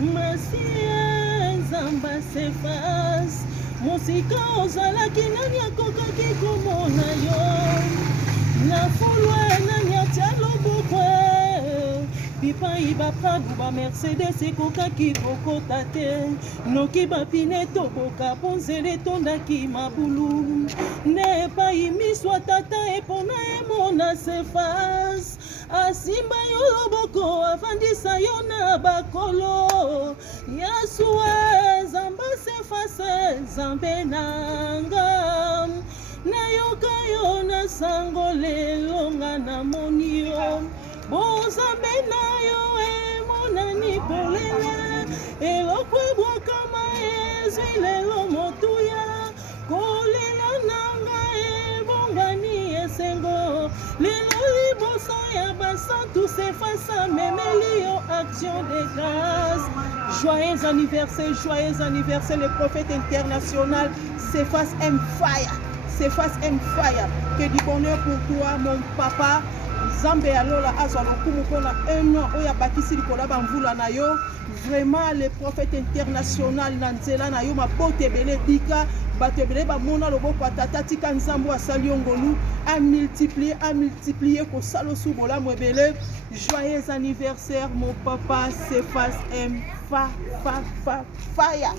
Masie nzamba s'efface mosika ozalaki nani akokaki komona yo na fulwa nani atia loboko bipai bapradu bamercedes ekokaki kokota te noki bapine toboka mpo nzela etondaki mabulu nde epai miso tata epona emona sefase asimba yo loboko afandisa yo na bakolo yasuwa zamba sefase nzambe nanga nayoka yo na sango lelo nga namoni yo bozambe na yo emonani polele eloko ebwakama ezwi lelo motuya kolela nanga ebongani esengo lelo liboso ya basantu sefasa memeli yo action de grâce. Joyeux anniversaire le prophète international Cephas M. Fire. Cephas M. Fire. Que du bonheur pour toi mon papa. Zambe alola azwa lokumu pona un an oya bakisi likola bamvula na yo vraiment le prophète international na nzela na yo mabote ebele bika bato ebele bamona loboko atata tika nzambo asali yo ngolu amultiplier kosala osu bolamu ebele. Joyeux anniversaire mon papa Cephas M. Fire.